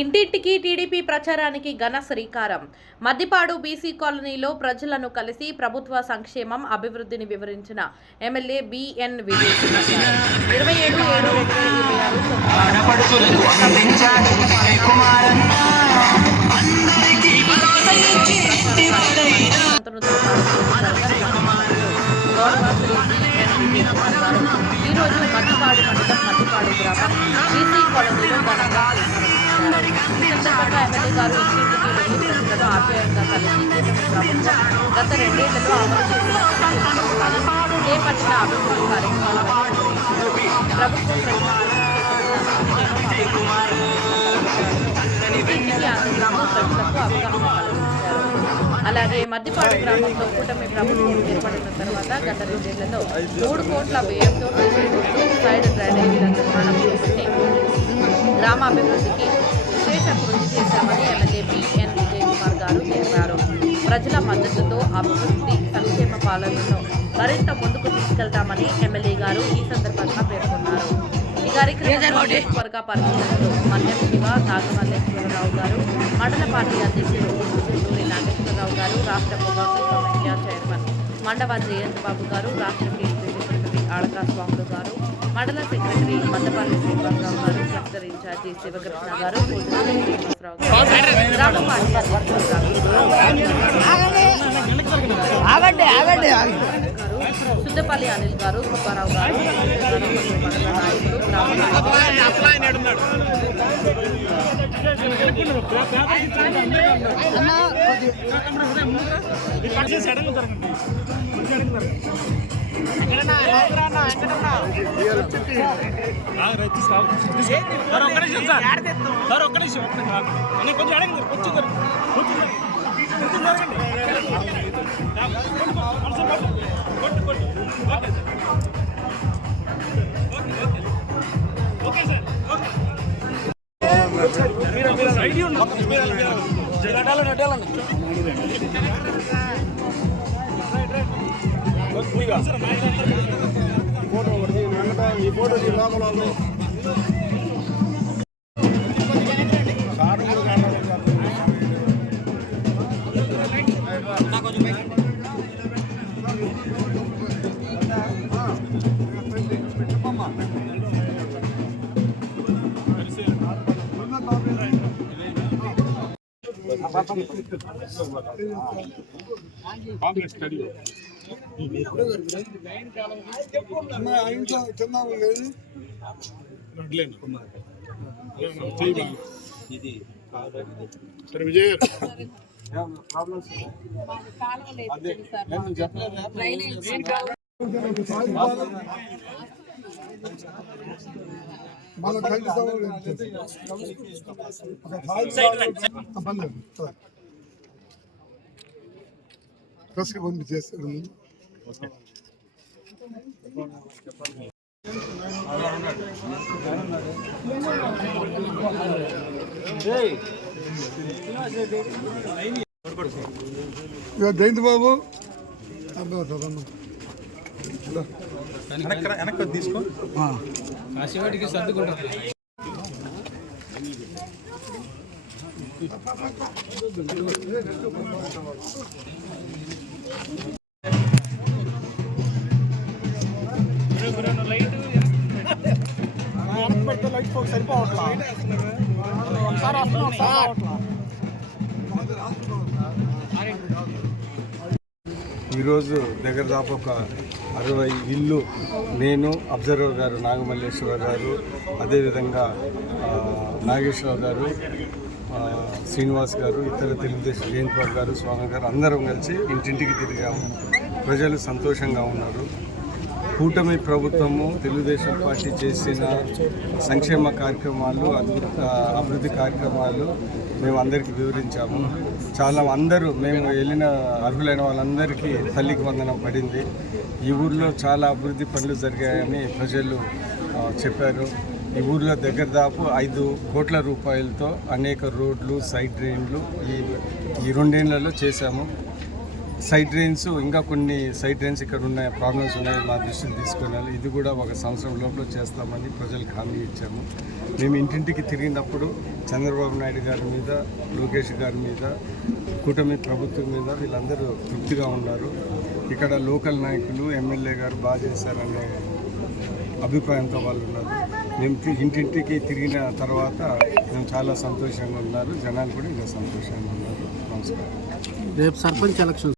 ఇంటింటికి టీడీపీ ప్రచారానికి ఘన శ్రీకారం. మద్దిపాడు బీసీ కాలనీలో ప్రజలను కలిసి ప్రభుత్వ సంక్షేమం, అభివృద్ధిని వివరించిన ఎమ్మెల్యే బిఎన్ విజయ్ 27 మద్దిపాడు మండలం మద్దిపాడు గ్రామం బీసీ కాలనీలో ఘనంగా ఈ సందర్భంగా ఎమ్మెల్యే గారు ఇంటింటికి వెళ్లి ప్రజలను ఆప్యాయంగా కలిసి ప్రభుత్వం గత 2 ఏళ్లలో అమలు చేసిన చేపట్టిన అభివృద్ధి కార్యక్రమాలను ప్రభుత్వం ప్రజలకు అవగాహన కల్పించారు. అలాగే మద్దిపాడు గ్రామంలో కూటమి ప్రభుత్వం ఏర్పడిన తర్వాత గత 2 ఏళ్లలో 3 కోట్ల వ్యయంతో సైడ్ డ్రైనేజీల నిర్మాణం చేపట్టి గ్రామాభివృద్ధికి విశేష కృషి చేశామని ఎమ్మెల్యే బిఎన్ విజయ్ కుమార్ గారు తెలిపారు. ప్రజల మద్దతుతో అభివృద్ధి సంక్షేమ పాలనను మరింత ముందుకు తీసుకెళ్తామని ఎమ్మెల్యే గారు ఈ సందర్భంగా పేర్కొన్నారు. ఈ కార్యక్రమంలో నియోజకవర్గ పరిశీలకులు మన్యం శివ, నాగమల్లేశ్వరరావు గారు, మండల పార్టీ అధ్యక్షులు గుంటూరి నాగేశ్వరరావు గారు, రాష్ట్ర పొగాకు సమైక్య చైర్మన్ మండవ జయంత్ బాబు గారు, రాష్ట్ర టీడీపీ సెక్రటరీ ఆడకా స్వాములు గారు, మండల సెక్రటరీ మద్దపల్లి శ్రీనివాసరావు గారు, క్లస్టర్ ఇన్ఛార్జి శివకృష్ణ గారు, శ్రీనివాసరావు గారు, గ్రామ పార్టీ సుద్దపల్లి అనిల్ గారు, సుబ్బారావు గారు, నాయకులు, మన ప్రెస్కి పంపి చేస్తాడు. జయంత్ బాబు వెనక్కి తీసుకో కాశీవాడికి సర్దుకుంటా. లైట్ సరిపోవట్లా ఒకసారి ఈరోజు దగ్గర దాపు ఒక 60 ఇల్లు నేను, అబ్జర్వర్ గారు నాగమల్లేశ్వర గారు, అదేవిధంగా నాగేశ్వరరావు గారు, శ్రీనివాస్ గారు, ఇతర తెలుగుదేశం జయంత్ బాబు గారు, స్వామి గారు అందరం కలిసి ఇంటింటికి తిరిగాము. ప్రజలు సంతోషంగా ఉన్నారు. కూటమి ప్రభుత్వము తెలుగుదేశం పార్టీ చేసిన సంక్షేమ కార్యక్రమాలు, అభివృద్ధి కార్యక్రమాలు మేము అందరికీ వివరించాము. అందరూ మేము వెళ్ళిన అర్హులైన వాళ్ళందరికీ తల్లికి వందనం పడింది. ఈ ఊర్లో చాలా అభివృద్ధి పనులు జరిగాయని ప్రజలు చెప్పారు. ఈ ఊర్లో దగ్గర దాపు 5 కోట్ల రూపాయలతో అనేక రోడ్లు, సైడ్ డ్రైన్లు ఈ 2 ఏళ్లలో చేశాము. సైడ్ డ్రైన్స్, ఇంకా కొన్ని సైడ్ డ్రైన్స్ ఇక్కడ ఉన్నాయి, ప్రాబ్లమ్స్ ఉన్నాయి, మా దృష్టికి తీసుకున్నాను. ఇది కూడా ఒక సంవత్సరం లోపల చేస్తామని ప్రజలకు హామీ ఇచ్చాము. మేము ఇంటింటికి తిరిగినప్పుడు చంద్రబాబు నాయుడు గారి మీద, లోకేష్ గారి మీద, కూటమి ప్రభుత్వం మీద వీళ్ళందరూ తృప్తిగా ఉన్నారు. ఇక్కడ లోకల్ నాయకులు, ఎమ్మెల్యే గారు బాగా చేశారనే అభిప్రాయంతో వాళ్ళు ఉన్నారు. మేము ఇంటింటికి తిరిగిన తర్వాత మేము చాలా సంతోషంగా ఉన్నారు. జనాలు కూడా ఇంకా సంతోషంగా ఉన్నారు. నమస్కారం. రేపు సర్పంచ్ ఎలక్షన్